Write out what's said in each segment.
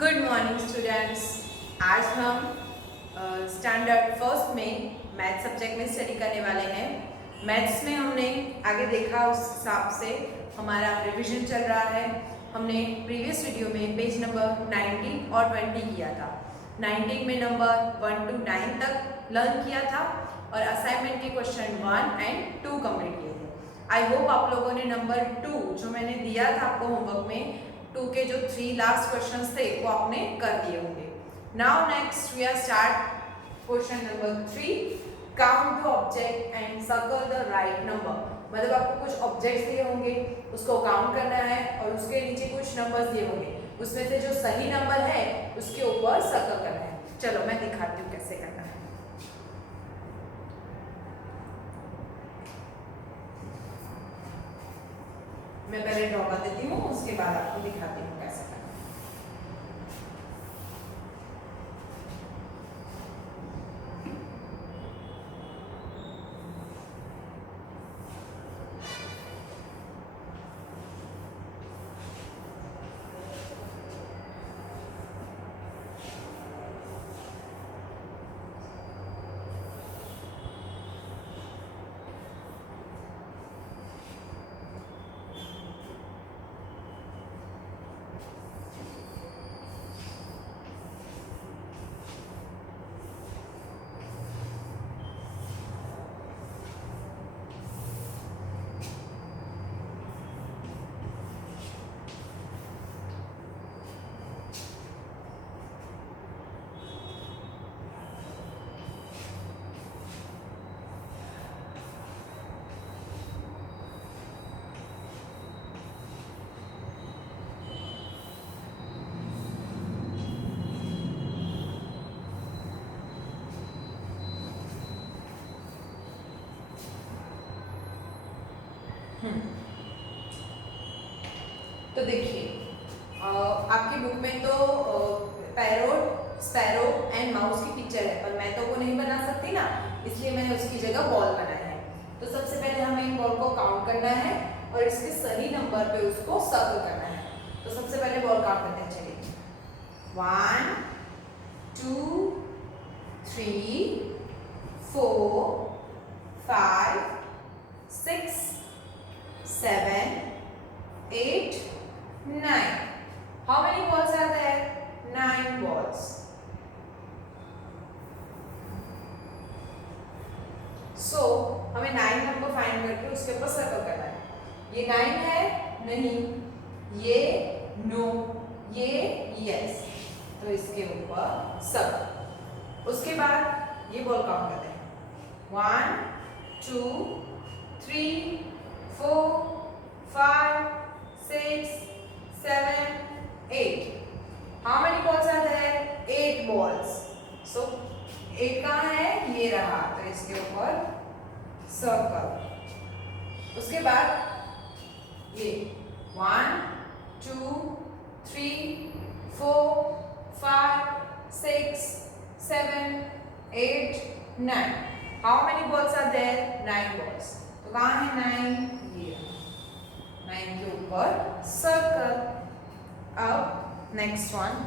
Good morning students. आज हम standard first में मैथ सब्जेक्ट में स्टडी करने वाले हैं। मैथ्स में हमने आगे देखा उस हिसाब से हमारा रिवीजन चल रहा है। हमने प्रीवियस वीडियो में पेज नंबर 19 और 20 किया था। 19 में नंबर 1 to 9 तक लर्न किया था और असाइनमेंट के क्वेश्चन 1 and 2 कंप्लीट किए थे। आई होप आप लोगों ने नंबर 2 जो मैंने दिया था आपको होमवर्क में 2 के जो 3 लास्ट क्वेश्चंस थे वो आपने कर दिए होंगे। Now next we are start question number 3, count the object and circle the right number. मतलब आपको कुछ ऑब्जेक्ट्स दिए होंगे, उसको काउंट करना है और उसके नीचे कुछ नंबर्स दिए होंगे, उसमें से जो सही नंबर है उसके ऊपर सर्कल करना है। चलो मैं दिखाती हूँ कैसे करना है। मैं पहले ड्रॉ कर देती हूँ, उसके बाद आपको दिखाती हूँ कैसे करना है। तो देखिए आपकी बुक में तो पैरोट, स्पैरो एंड माउस की पिक्चर है, पर मैं तो वो नहीं बना सकती ना, इसलिए मैंने उसकी जगह बॉल बनाया है। तो सबसे पहले हमें बॉल को काउंट करना है और इसके सही नंबर पे उसको सर्कल करना है। तो सबसे पहले बॉल काउंट करते हैं। चलिए 1 2 3 4 5 6 7 8 9. How many balls are there? 9 balls. So हमें 9 नंबर फाइंड करके उसके ऊपर सर्कल करना है। ये 9 है, नहीं, ये नो, ये यस, तो इसके ऊपर सर्कल। उसके बाद ये बॉल काउंट करते हैं 1 2 3 4 5 6 7 8. How many balls are there? 8 balls. So 8 कहाँ है? ये रहा, तो इसके ऊपर सर्कल। उसके बाद ये 1 2 3 4 5 6 7 8 9. How many balls are there? 9 balls. तो कहाँ है 9? ये 9 के ऊपर सर्कल। अब next one,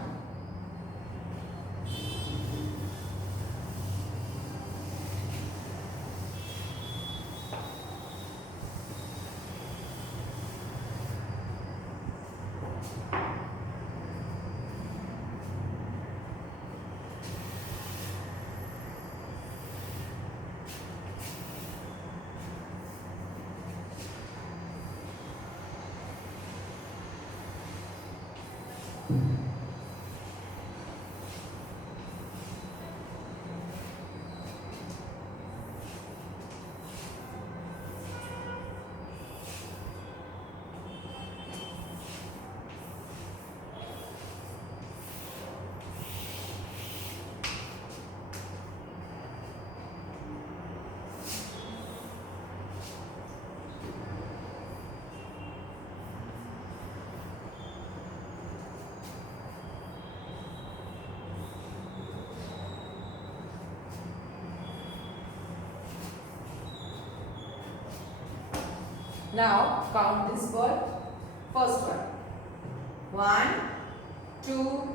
now count this ball. First one 1 2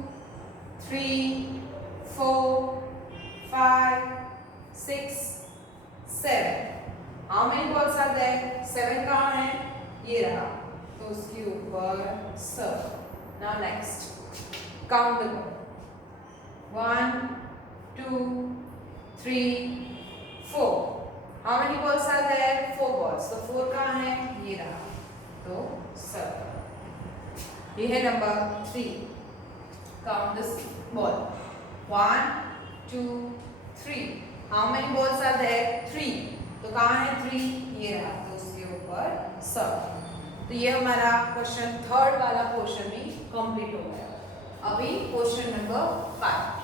3 4 5 6 7. How many balls are there? 7 कहाँ है? ये रहा, तो उसके ऊपर सर्व. Now next count the ball. 1 2 3 4. How many balls are there? 4 balls. तो 4 कहाँ है? ये रहा, तो सर्व. ये है number 3. Count this ball. 1 2 3. How many balls are there? 3. तो कहाँ है 3? ये रहा, तो उसके ऊपर सर्व. तो ये हमारा क्वेश्चन थर्ड वाला क्वेश्चन भी कंप्लीट हो गया. अभी क्वेश्चन नंबर 5.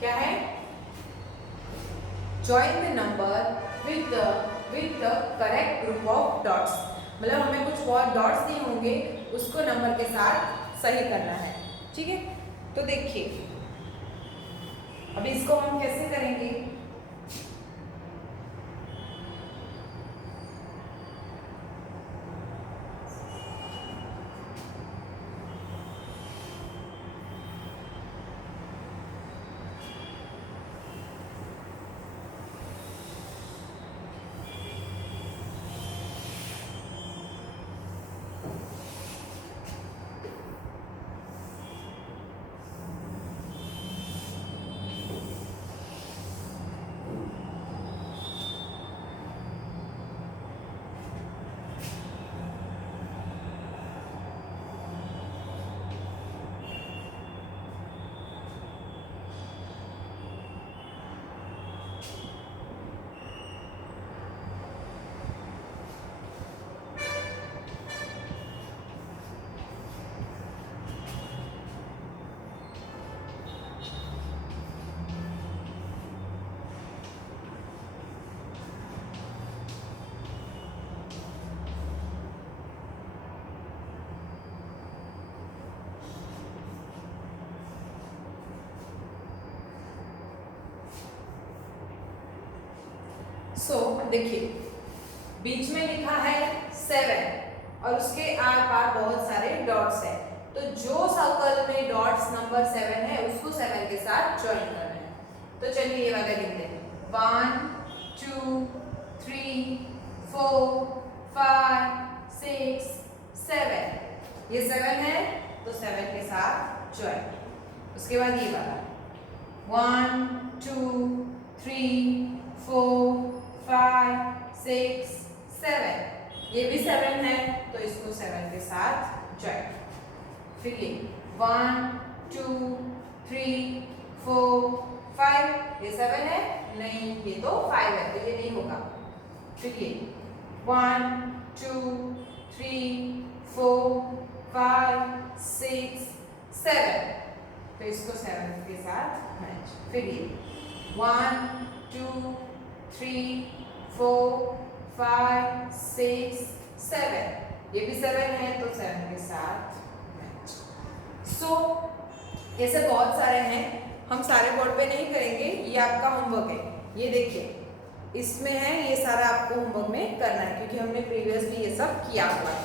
क्या है? Join the number with the correct group of dots. मतलब हमें कुछ और डॉट्स दिए होंगे, उसको नंबर के साथ सही करना है. ठीक है, तो देखिए अभी इसको हम कैसे करेंगे. देखिए बीच में लिखा है 7 और उसके आर पार बहुत सारे डॉट्स हैं. तो जो सर्कल में डॉट्स नंबर 7 है उसको 7 के साथ ज्वाइन करना है. तो चलिए ये वाला लिखते हैं. 1 2 3 4 5 6 7. ये 7 है तो 7 के साथ ज्वाइन. उसके बाद ये वाला 1 2 3 4 5 6 7. ये भी 7 है तो इसको 7 के साथ ज्वाइन. फिर ये 1 2 3 4 5. ये 7 है नहीं, ये तो 5 है तो ये नहीं होगा. फिर ये 1 2 3 4 5 6 7. तो इसको 7 के साथ मैच. फिर ये 1 2 3 4 5 6 7. ये भी 7 है तो 7 के साथ मैच. सो ऐसे बहुत सारे हैं, हम सारे बोर्ड पे नहीं करेंगे. ये आपका होमवर्क है. ये देखिए इसमें है, ये सारा आपको होमवर्क में करना है क्योंकि हमने प्रीवियसली ये सब किया हुआ है.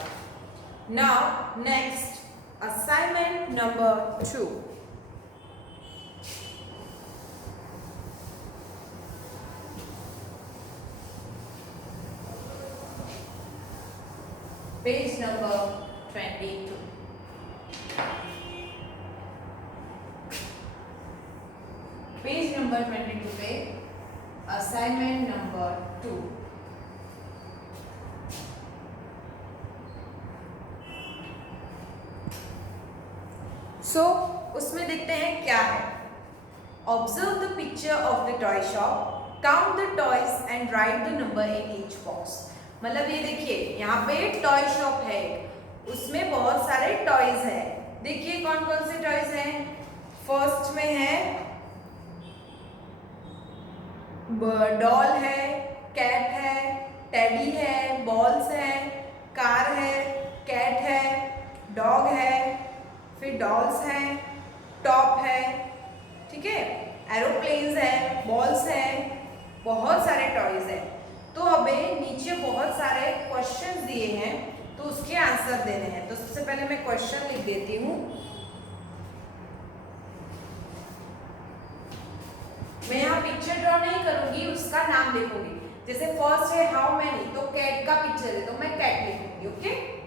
Now next assignment number 2. Page number 22. Page number 22 पे असाइनमेंट नंबर 2. सो उसमें देखते हैं क्या है। Observe the picture of the toy shop, count the toys and right the number in each box. मतलब ये देखिए यहाँ पे टॉय शॉप है, उसमें बहुत सारे टॉयज हैं। देखिए कौन कौन से टॉयज हैं। फर्स्ट में है डॉल है, कैट है, टेडी है, बॉल्स है, कार है, कैट है, डॉग है, फिर डॉल्स हैं, टॉप है, ठीक है, एरोप्लेन्स है, बॉल्स है, बहुत सारे टॉयज हैं। तो हमें नीचे बहुत सारे क्वेश्चन दिए हैं तो उसके आंसर देने हैं। तो सबसे पहले मैं क्वेश्चन लिख देती हूँ। मैं यहाँ पिक्चर ड्रॉ नहीं करूंगी, उसका नाम लिखूंगी। जैसे फर्स्ट है हाउ मैनी, तो कैट का पिक्चर है तो मैं कैट लिखूंगी। ओके,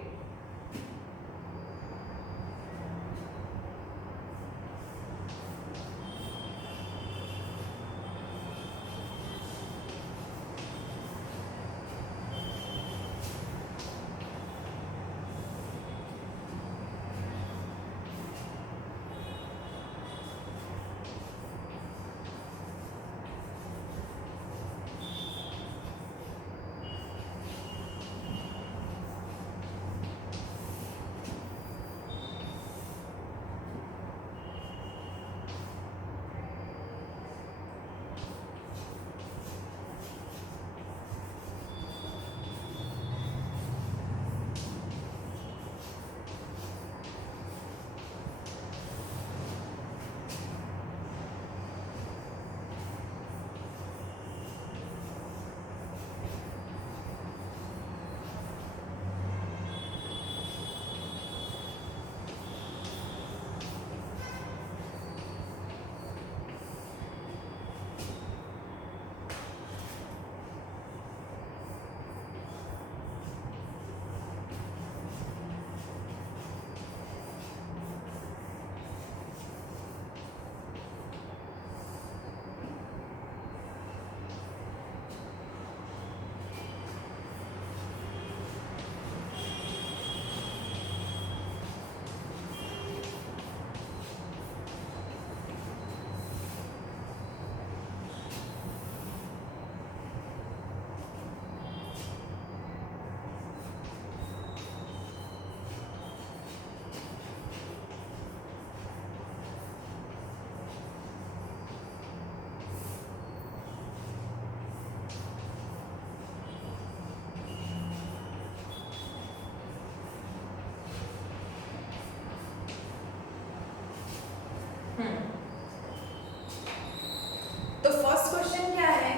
तो फर्स्ट क्वेश्चन क्या है,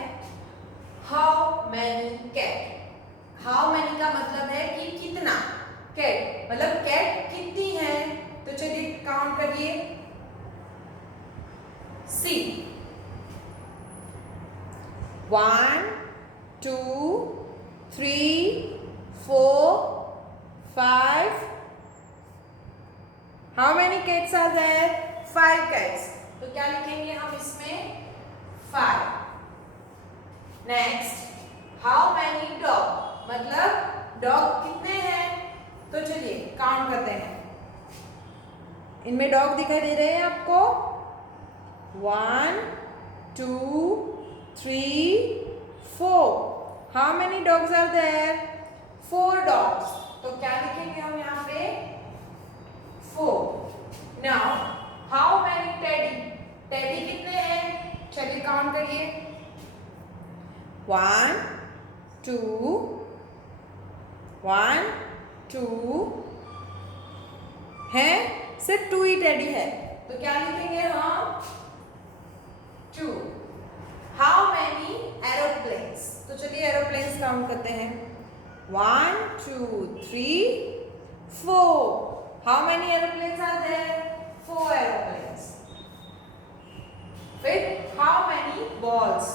how many cat. How many का मतलब है कि कितना, कैट मतलब कैट कितनी है। तो चलिए काउंट करिए। See 1 2 3 4 5। How many cats are there, 5 cats. तो क्या लिखेंगे हम इसमें, 5। नेक्स्ट हाउ मैनी डॉग, मतलब डॉग कितने हैं। तो चलिए काउंट करते हैं। इनमें डॉग दिखाई दे रहे हैं आपको, 1 2 3 4। How many dogs are there, 4 dogs. तो क्या लिखेंगे हम यहाँ पे, 4। Now how many teddy, teddy कितने हैं, चलिए काउंट करिए। 1 2 1 2 है, सिर्फ 2 ही टेडी है। तो क्या लिखेंगे हम, 2। हाउ मैनी एरोप्लेन्स, तो चलिए एरोप्लेन्स काउंट करते हैं। 1 2 3 4। How many aeroplanes are there, 4 aeroplanes. फिर हाउ मैनी बॉल्स,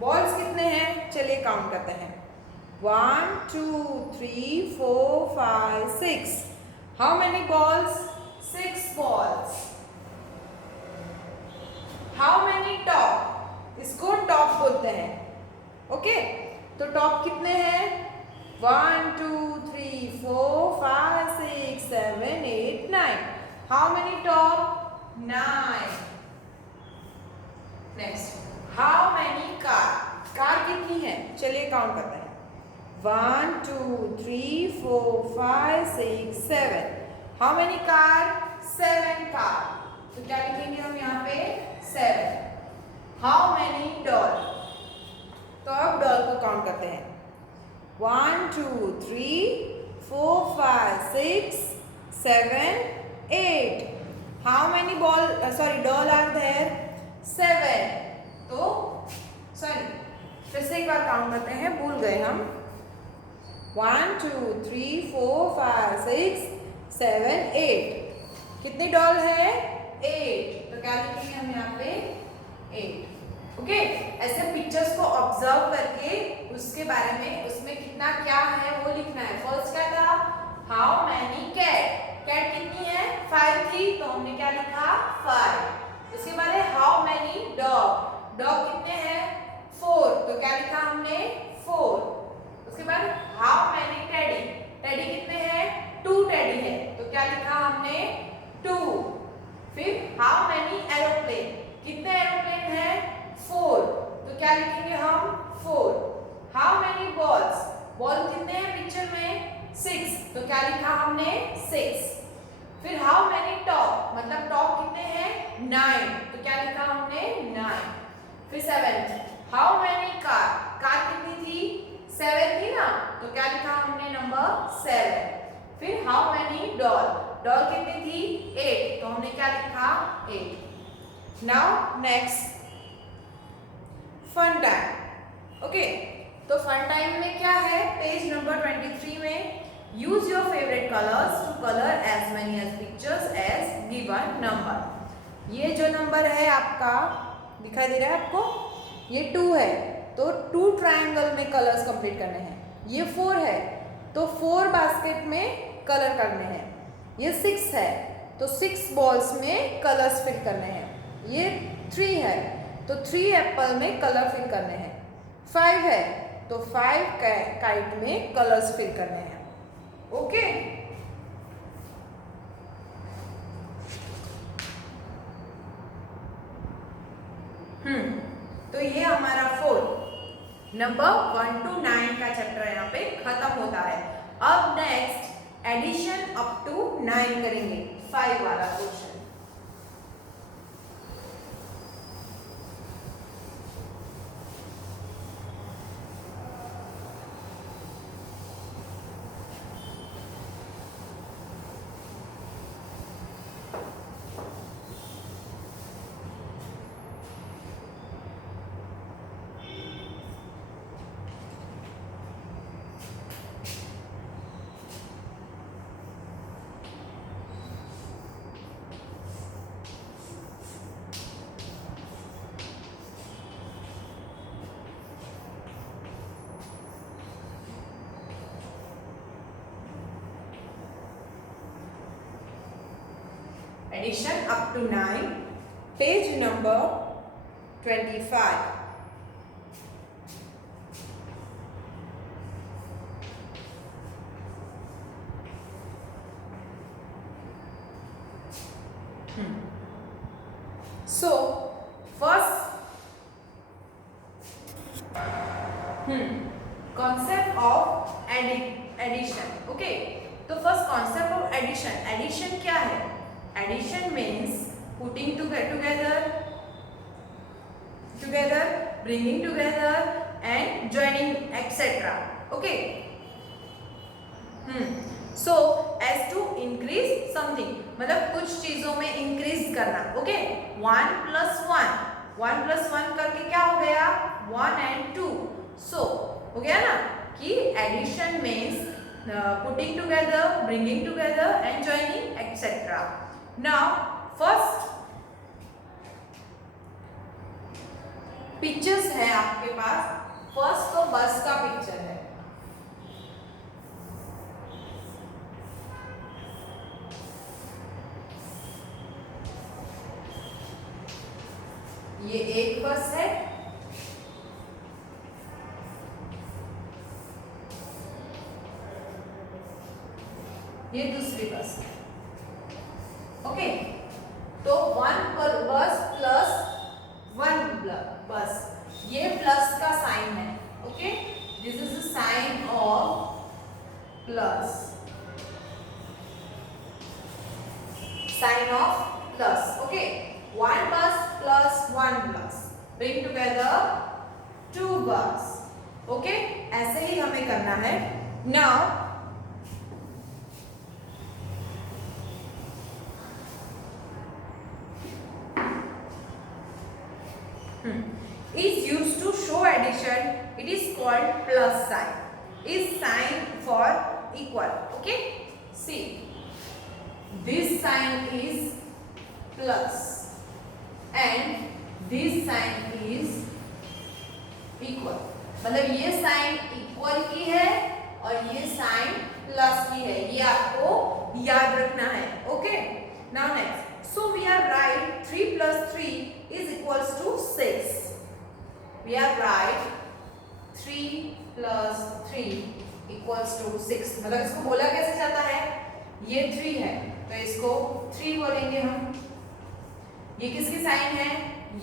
बॉल्स कितने हैं, चलिए काउंट करते हैं। 1 2 3 4 5 6। How many balls, 6 balls. How many top, इसको टॉप बोलते हैं। ओके, तो टॉप कितने हैं, 1 2 3 4 5 6 7 8 9। How many top? 9. Next, how many car? Car कितनी है? चलिए काउंट करते हैं. 1 2 3 4 5 6 7. How many car? 7 कार. तो क्या लिखेंगे हम यहाँ पे? 7. How many doll? तो अब डॉल को काउंट करते हैं. 1 2 3 4 5 6 7 8. How many ball doll are there? 7. तो सॉरी, फिर से एक बार काउंट करते हैं, भूल गए हम. 1 2 3 4 5 6 7 8. कितने डॉल है? 8. तो क्या लिखेंगे हम यहाँ पे? 8. ओके. ऐसे पिक्चर्स को ऑब्जर्व करके उसके बारे में, उसमें कितना क्या है वो लिखना है. फर्स्ट क्या था? How many cat? कैट कितनी है? 5 थी, तो हमने क्या लिखा? 5. उसके बाद है हाउ मैनी डॉग? डॉग कितने हैं? 4. तो क्या लिखा हमने? 4. उसके बाद हाउ मैनी टेडी? टेडी कितने हैं? 2 टेडी है, तो क्या लिखा हमने? 2. फिर हाउ मैनी एरोप्लेन? कितने एरोप्लेन हैं? 4. तो क्या लिखेंगे हम? 4. How many balls? बॉल कितने हैं पिक्चर में? 6. तो क्या लिखा हमने? 6. फिर हाउ मैनी टॉप? मतलब टॉप कितने हैं? 9. तो क्या लिखा हमने? 9. फिर 7. How many car? कार कितनी थी? 7 थी ना, तो क्या लिखा हमने? नंबर 7. फिर हाउ मैनी डॉल? डॉल कितनी थी? 8. तो हमने क्या लिखा? 8. Now next, fun time. Okay, तो फन टाइम में क्या है? पेज नंबर 23 में use your favourite colours to colour as many as pictures as given number. ये जो नंबर है आपका दिखाई दे रहा है आपको, ये 2 है, तो 2 ट्रायंगल में कलर्स कंप्लीट करने हैं. ये 4 है, तो 4 बास्केट में कलर करने हैं. ये 6 है, तो 6 बॉल्स में कलर्स फिल करने हैं. ये 3 है, तो 3 एप्पल में कलर फिल करने हैं. 5 है, तो 5 काइट में कलर्स फिल करने हैं. ओके. तो ये हमारा 4 नंबर 1 to 9 का चैप्टर यहाँ पे खत्म होता है. अब नेक्स्ट एडिशन अप टू 9 करेंगे, 5 वाला question. Addition up to 9, page number 25. So first concept of addition. Okay, तो first concept of addition. Addition क्या है? Addition means putting together, bringing together and joining, etc. Okay. So as to increase something, मतलब कुछ चीजों में increase करना. Okay. 1 plus 1 करके क्या हो गया? 1 and 2. So हो गया ना कि addition means putting together, bringing together and joining, etc. Now first pictures है आपके पास. फर्स्ट तो बस का पिक्चर है. ये एक बस है, ये दूसरी बस है. ओके, तो 1 पर बस प्लस 1 बस, ये प्लस का साइन है। Okay, this is the sign of plus, sign of plus. Okay, 1 bus plus 1 plus, bring together 2 bus। Okay, ऐसे ही हमें करना है। Now is used to show addition, it is called plus sign, is sign for equal। okay, see, this sign is plus and this sign is equal, मतलब ये sign equal की है और ये साइन प्लस की है, ये आपको याद रखना है। Okay, now next, so we are write 3 plus 3 is equals to 6। we are right 3 plus 3 equals to 6, मतलब इसको बोला कैसे जाता है, ये 3 है तो इसको 3 बोलेंगे हम, ये किसकी साइन है,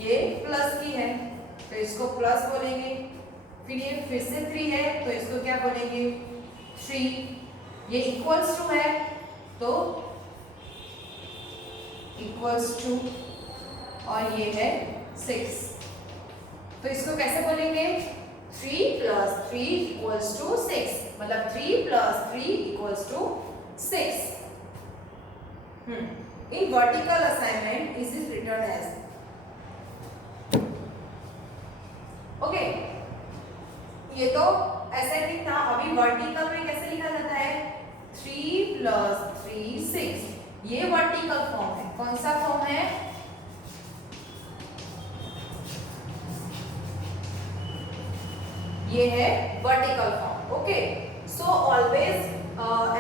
ये प्लस की है तो इसको प्लस बोलेंगे, फिर ये फिर से 3 है तो इसको क्या बोलेंगे 3, ये इक्वल्स टू है तो इक्वल्स टू और ये है 6, तो इसको कैसे बोलेंगे 3 plus 3 equals to 6, मतलब 3 plus 3 equals to 6। In vertical assignment this is written as, okay, ये तो असेंडिंग था, अभी वर्टिकल में कैसे लिखा जाता है 3 plus 3 6, ये वर्टिकल फॉर्म है। कौन सा फॉर्म है, ये है vertical form. Okay, so always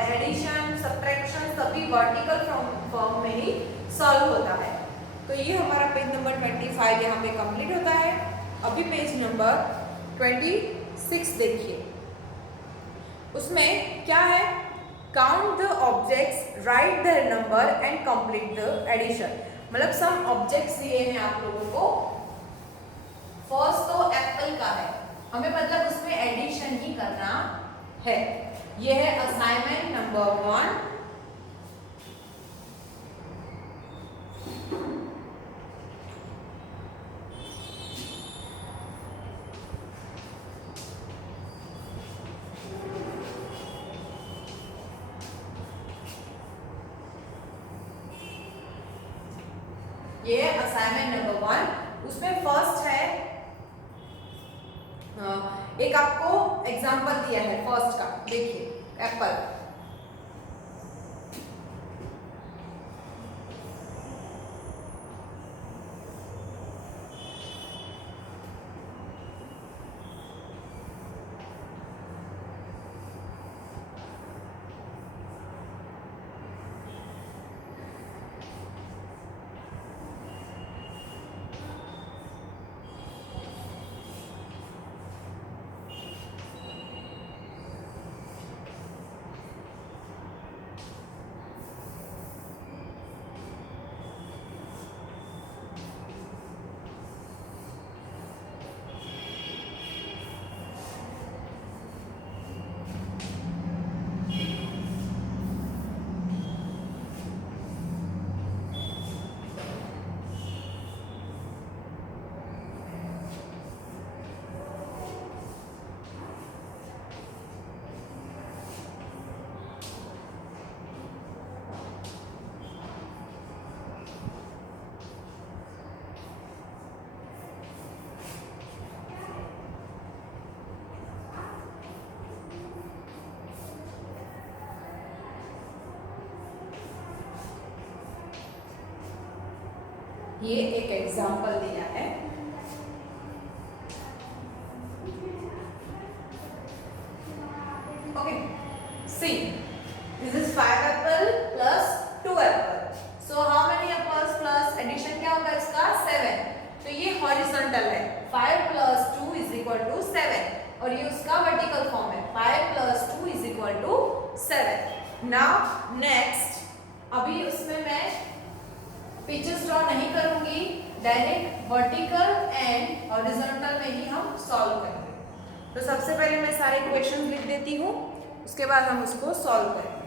addition subtraction सभी वर्टिकल फॉर्म में ही सॉल्व होता है। तो ये हमारा पेज नंबर 25 यहाँ पे कंप्लीट होता है। अभी पेज नंबर 26 देखिए, उसमें क्या है, count the objects, write the number and complete the addition, मतलब सम ऑब्जेक्ट्स दिए हैं आप लोगों को। फर्स्ट तो एप्पल का है, हमें मतलब उसमें एडिशन ही करना है। यह है असाइनमेंट नंबर 1। ये है असाइनमेंट नंबर 1, उसमें फर्स्ट है, एक आपको एग्जांपल दिया है फर्स्ट का, देखिए एप्पल, ये एक एग्जांपल दिया है। Okay, see, this is 5 apple plus 2 apple, so how many apples plus addition क्या होगा इसका 7, तो ये हॉरिजॉन्टल है, 5 plus 2 is equal to 7, और ये उसका वर्टिकल फॉर्म है, 5 plus 2 is equal to 7। Now next, अभी उसमें मैं डायरेक्ट वर्टिकल एंड हॉरिजॉन्टल में ही हम सॉल्व करेंगे। तो सबसे पहले मैं सारे क्वेश्चन लिख देती हूँ, उसके बाद हम उसको सॉल्व करेंगे।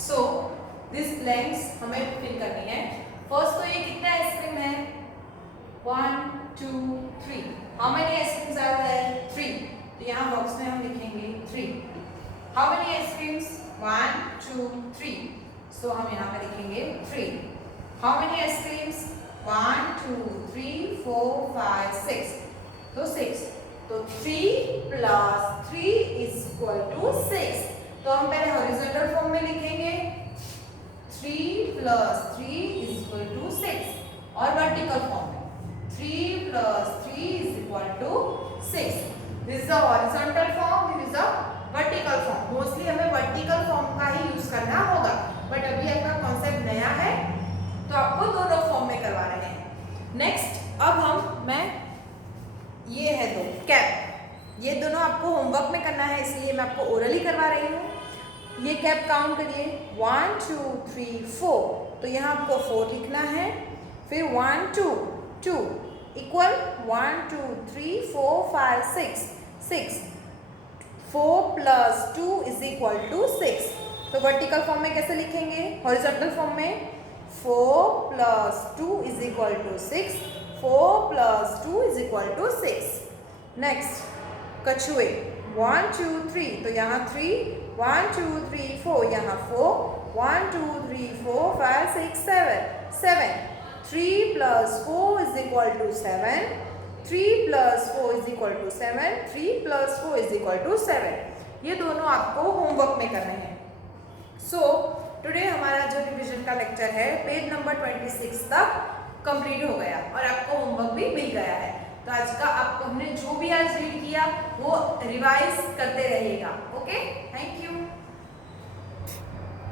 सो दिस लेंथ्स हमें फिल करनी है। फर्स्ट तो ये कितना आइसक्रीम है, 1 2 3। How many ice creams are there, 3। तो यहाँ बॉक्स में हम लिखेंगे 3। How many ice creams, 1 2 3। सो हम यहाँ पे लिखेंगे 3। How many ice creams, 1 2 3 4 5 6। तो 6। तो 3 प्लस 3 इज इक्वल टू 6। तो हम पहले हॉरिजॉन्टल फॉर्म में लिखेंगे 3 प्लस 3 इज इक्वल टू 6 और वर्टिकल फॉर्म में 3 plus 3 is equal to 6। This is the horizontal form, this is the vertical form. Mostly हमें वर्टिकल फॉर्म का ही यूज करना होगा, बट अभी आपका कॉन्सेप्ट नया है तो आपको दोनों फॉर्म में करवा रहे हैं। नेक्स्ट अब ये है दो कैप, ये दोनों आपको होमवर्क में करना है, इसलिए मैं आपको ओरली करवा रही हूँ। ये कैप काउंट करिए, 1 2 3 4। तो यहाँ आपको 4 लिखना है, फिर 1 2 2 equal 1 2 3 4 5 6 6। 4 plus 2 is equal to 6। तो वर्टिकल फॉर्म में कैसे लिखेंगे, हॉरिजॉन्टल फॉर्म में 4 plus 2 is equal to 6। 4 plus 2 is equal to 6। Next कछुए, 1 2 3। तो यहाँ 3, 1 2 3 4, यहाँ 4, 1 2 3 4 5 6 7 7। 3 plus 4 is equal to 7। 3 plus 4 is equal to 7। 3 plus 4 is equal to 7। ये दोनों आपको होमवर्क में करने हैं। सो टुडे हमारा जो रिवीजन का लेक्चर है पेज नंबर 26 तक कंप्लीट हो गया और आपको होमवर्क भी मिल गया है। तो आज का आपको हमने जो भी आज रीड किया वो रिवाइज करते रहिएगा। Okay, thank you.